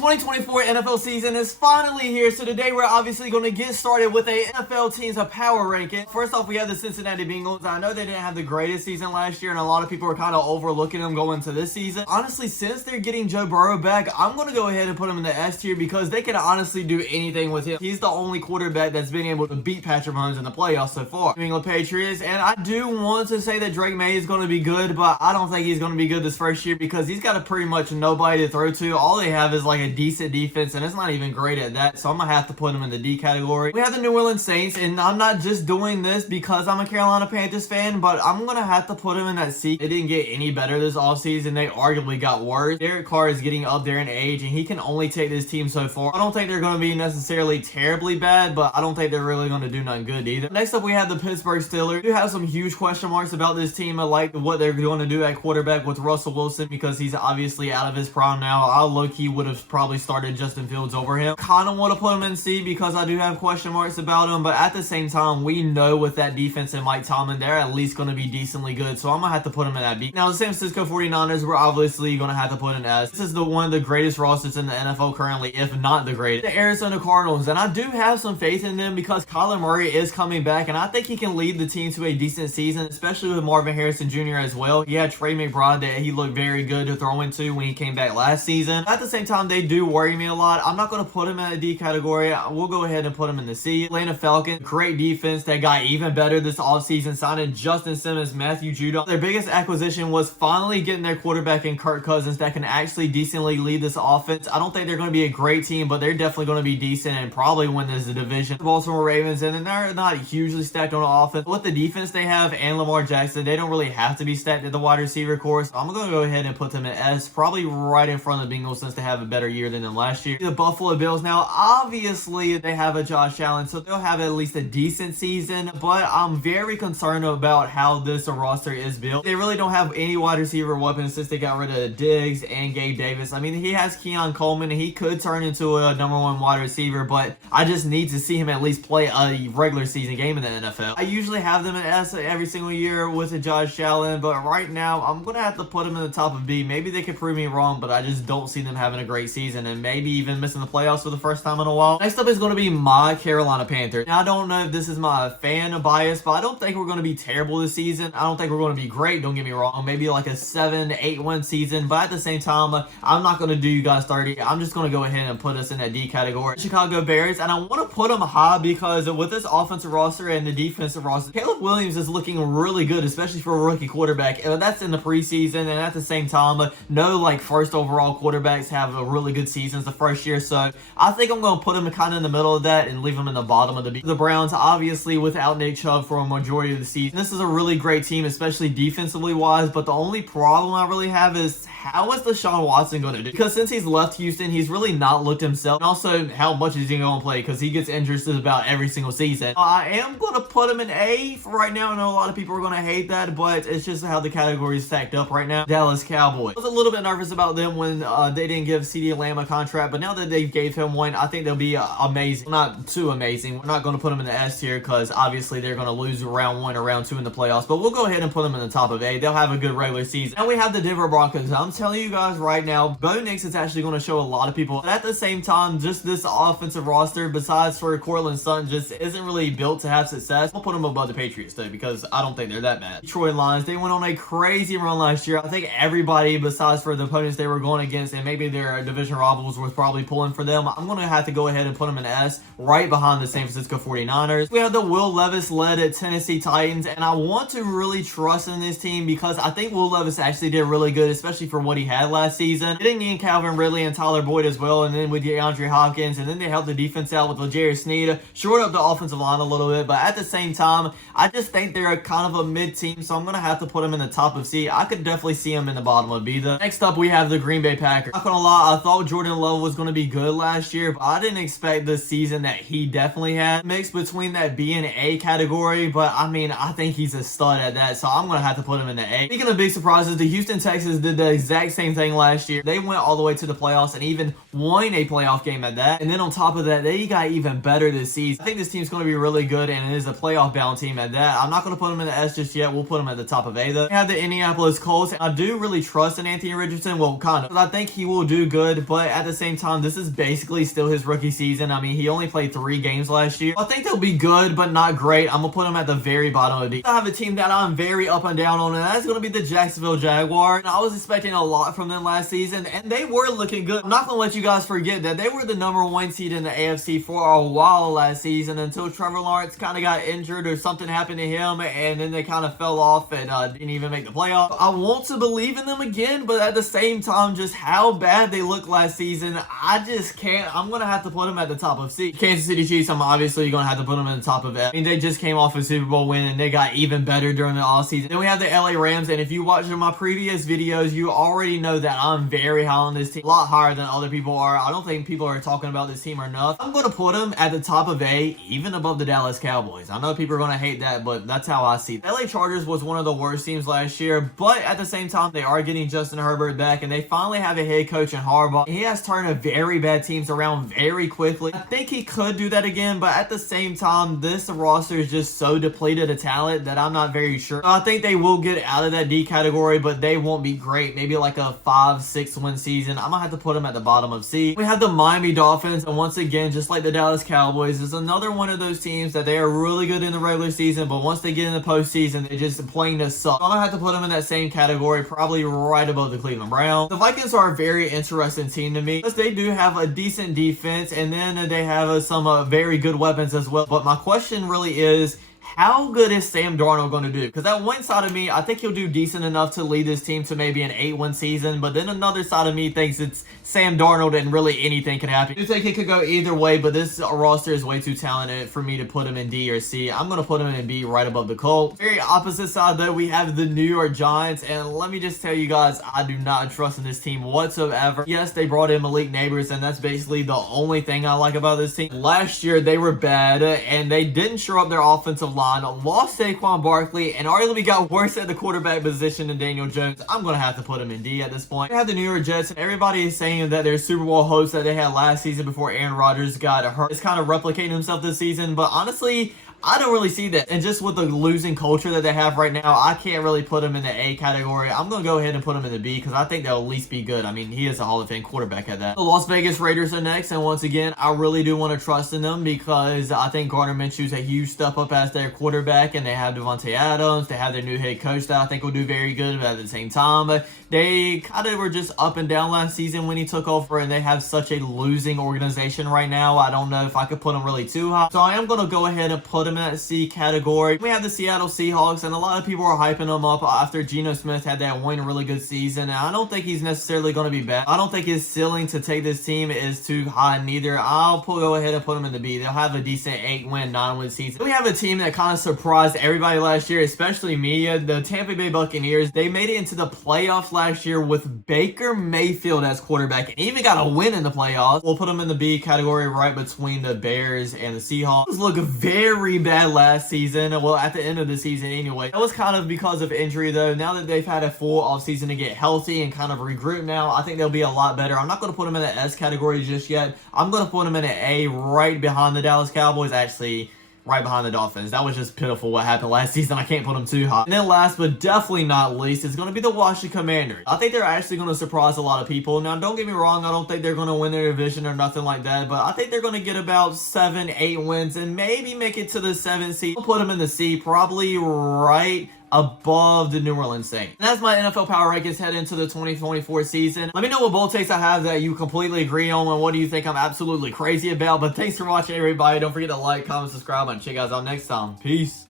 2024 NFL season is finally here, so today we're obviously going to get started with a NFL teams of power ranking. First off, we have the Cincinnati Bengals. I know they didn't have the greatest season last year, and a lot of people are kind of overlooking them going into this season. Honestly, since they're getting Joe Burrow back, I'm going to go ahead and put him in the S tier because they can honestly do anything with him. He's the only quarterback that's been able to beat Patrick Mahomes in the playoffs so far. New England Patriots, and I do want to say that Drake May is going to be good, but I don't think he's going to be good this first year because he's got a pretty much nobody to throw to. All they have is like a decent defense, and it's not even great at that, so I'm gonna have to put him in the D category. We have the New Orleans Saints, and I'm not just doing this because I'm a Carolina Panthers fan, but I'm gonna have to put him in that C. It didn't get any better this offseason. They arguably got worse. Derek Carr is getting up there in age, and he can only take this team so far. I don't think they're gonna be necessarily terribly bad, but I don't think they're really gonna do nothing good either. Next up, we have the Pittsburgh Steelers. We do have some huge question marks about this team. I like what they're going to do at quarterback with Russell Wilson because he's obviously out of his prime now. I low-key would have probably started Justin Fields over him. Kind of want to put him in C because I do have question marks about him, but at the same time, we know with that defense and Mike Tomlin, they're at least going to be decently good, so I'm going to have to put him in that B. Now, the San Francisco 49ers, we're obviously going to have to put in S. This is one of the greatest rosters in the NFL currently, if not the greatest. The Arizona Cardinals, and I do have some faith in them because Kyler Murray is coming back, and I think he can lead the team to a decent season, especially with Marvin Harrison Jr. as well. He had Trey McBride that he looked very good to throw into when he came back last season. At the same time, they do worry me a lot. I'm not going to put him in a D category. We'll go ahead and put him in the C. Atlanta Falcons, great defense that got even better this offseason, signing Justin Simmons, Matthew Judon. Their biggest acquisition was finally getting their quarterback in Kirk Cousins that can actually decently lead this offense. I don't think they're going to be a great team, but they're definitely going to be decent and probably win this division. The Baltimore Ravens, and they're not hugely stacked on offense. With the defense they have and Lamar Jackson, they don't really have to be stacked at the wide receiver course. So I'm going to go ahead and put them in S, probably right in front of the Bengals since they have a better year than them last year. The Buffalo Bills, now obviously they have a Josh Allen, so they'll have at least a decent season, but I'm very concerned about how this roster is built. They really don't have any wide receiver weapons since they got rid of Diggs and Gabe Davis. I mean, he has Keon Coleman, and he could turn into a #1 wide receiver, but I just need to see him at least play a regular season game in the NFL. I usually have them in S every single year with a Josh Allen, but right now I'm going to have to put him in the top of B. Maybe they could prove me wrong, but I just don't see them having a great season and maybe even missing the playoffs for the first time in a while. Next up is going to be my Carolina Panthers. Now, I don't know if this is my fan bias, but I don't think we're going to be terrible this season. I don't think we're going to be great, don't get me wrong. Maybe like a 7-8-1 season, but at the same time, I'm not going to do you guys 30. I'm just going to go ahead and put us in that D category. Chicago Bears, and I want to put them high because with this offensive roster and the defensive roster, Caleb Williams is looking really good, especially for a rookie quarterback. That's in the preseason, and at the same time, no like first overall quarterbacks have a really good seasons the first year, so I think I'm going to put them kind of in the middle of that and leave them in the bottom of the B. The Browns, obviously without Nick Chubb for a majority of the season. This is a really great team, especially defensively wise, but the only problem I really have is how is Deshaun Watson going to do? Because since he's left Houston, he's really not looked himself. And also, how much is he going to play? Because he gets injured just about every single season. I am going to put him in A for right now. I know a lot of people are going to hate that, but it's just how the category is stacked up right now. Dallas Cowboys. I was a little bit nervous about them when they didn't give CeeDee Lamb a contract, but now that they gave him one, I think they'll be amazing. Not too amazing. We're not going to put them in the S tier because obviously they're going to lose round 1 or round 2 in the playoffs, but we'll go ahead and put them in the top of A. They'll have a good regular season. And we have the Denver Broncos. I'm telling you guys right now, Bo Nix is actually going to show a lot of people. But at the same time, just this offensive roster, besides for Courtland Sutton, just isn't really built to have success. I'll put them above the Patriots though because I don't think they're that bad. Detroit Lions, they went on a crazy run last year. I think everybody besides for the opponents they were going against and maybe their division rivals was probably pulling for them. I'm going to have to go ahead and put them in S right behind the San Francisco 49ers. We have the Will Levis led Tennessee Titans, and I want to really trust in this team because I think Will Levis actually did really good, especially for what he had last season. Getting in Calvin Ridley and Tyler Boyd as well, and then with DeAndre Hopkins, and then they helped the defense out with L'Jarius Sneed, shored up the offensive line a little bit, but at the same time, I just think they're kind of a mid-team, so I'm going to have to put them in the top of C. I could definitely see them in the bottom of B though. Next up, we have the Green Bay Packers. Not gonna lie, I thought Jordan Love was going to be good last year, but I didn't expect the season that he definitely had. Mixed between that B and A category, but I mean, I think he's a stud at that, so I'm going to have to put him in the A. Speaking of big surprises, the Houston Texans did the exact same thing last year. They went all the way to the playoffs and even won a playoff game at that. And then on top of that, they got even better this season. I think this team's going to be really good, and it is a playoff bound team at that. I'm not going to put them in the S just yet. We'll put them at the top of A though. We have the Indianapolis Colts. I do really trust in Anthony Richardson. Well, kind of. I think he will do good, but at the same time, this is basically still his rookie season. I mean, he only played 3 games last year. I think they'll be good, but not great. I'm gonna put them at the very bottom of the. I have a team that I'm very up and down on, and that's gonna be the Jacksonville Jaguars. I was expecting a lot from them last season, and they were looking good. I'm not gonna let you guys forget that they were the #1 seed in the AFC for a while last season until Trevor Lawrence kind of got injured or something happened to him, and then they kind of fell off and didn't even make the playoffs. I want to believe in them again, but at the same time, just how bad they looked last season, I just can't. I'm gonna have to put them at the top of C. Kansas City Chiefs, I'm obviously gonna have to put them in the top of F. I mean, they just came off a Super Bowl win and they got even better during the offseason. Then we have the LA Rams, and if you watched my previous videos, you already know that I'm very high on this team, a lot higher than other people are. I don't think people are talking about this team enough. I'm gonna put them at the top of A, even above the Dallas Cowboys. I know people are gonna hate that, but that's how I see it. LA Chargers was one of the worst teams last year, but at the same time, they are getting Justin Herbert back, and they finally have a head coach in Harbaugh. He has turned a very bad teams around very quickly. I think he could do that again, but at the same time, this roster is just so depleted of talent that I'm not very sure. So I think they will get out of that D category, but they won't be great. Maybe like a 5-6 win season. I'm gonna have to put them at the bottom of C. We have the Miami Dolphins, and once again, just like the Dallas Cowboys, is another one of those teams that they are really good in the regular season, but once they get in the postseason, they just plain to suck. So I'm gonna have to put them in that same category, probably right above the Cleveland Browns. The Vikings are a very interesting team to me because they do have a decent defense, and then they have some very good weapons as well. But my question really is, how good is Sam Darnold going to do? Because that one side of me, I think he'll do decent enough to lead this team to maybe an 8-win season. But then another side of me thinks it's Sam Darnold and really anything can happen. I do think it could go either way, but this roster is way too talented for me to put him in D or C. I'm going to put him in B right above the Colts. Very opposite side though, we have the New York Giants. And let me just tell you guys, I do not trust in this team whatsoever. Yes, they brought in Malik Neighbors, and that's basically the only thing I like about this team. Last year, they were bad, and they didn't shore up their offensive line. Lost Saquon Barkley, and arguably got worse at the quarterback position than Daniel Jones. I'm going to have to put him in D at this point. We have the New York Jets, and everybody is saying that their Super Bowl hopes that they had last season before Aaron Rodgers got hurt is kind of replicating himself this season, but honestly, I don't really see that. And just with the losing culture that they have right now, I can't really put him in the A category. I'm going to go ahead and put him in the B because I think they'll at least be good. I mean, he is a Hall of Fame quarterback at that. The Las Vegas Raiders are next, and once again, I really do want to trust in them because I think Gardner Minshew is a huge step up as their quarterback, and they have Devontae Adams. They have their new head coach that I think will do very good, but at the same time, they kind of were just up and down last season when he took over, and they have such a losing organization right now. I don't know if I could put them really too high. So I am going to go ahead and put them in that C category. We have the Seattle Seahawks, and a lot of people are hyping them up after Geno Smith had that one really good season, and I don't think he's necessarily going to be bad. I don't think his ceiling to take this team is too high neither. I'll go ahead and put them in the B. They'll have a decent 8-win, 9-win season. We have a team that kind of surprised everybody last year, especially me, the Tampa Bay Buccaneers. They made it into the playoffs last year with Baker Mayfield as quarterback, and even got a win in the playoffs. We'll put them in the B category right between the Bears and the Seahawks. Those look very bad last season. Well, at the end of the season anyway. That was kind of because of injury though. Now that they've had a full offseason to get healthy and kind of regroup now, I think they'll be a lot better. I'm not going to put them in the S category just yet. I'm going to put them in an A right behind the Dallas Cowboys. Actually, right behind the Dolphins. That was just pitiful what happened last season. I can't put them too high. And then last but definitely not least, it's going to be the Washington Commanders. I think they're actually going to surprise a lot of people. Now, don't get me wrong. I don't think they're going to win their division or nothing like that, but I think they're going to get about 7-8 wins and maybe make it to the 7th seed. I'll put them in the C, probably right above the New Orleans Saints. And that's my NFL Power Rankings head into the 2024 season. Let me know what bold takes I have that you completely agree on, and what do you think I'm absolutely crazy about. But thanks for watching, everybody. Don't forget to like, comment, subscribe, and check you guys out next time. Peace.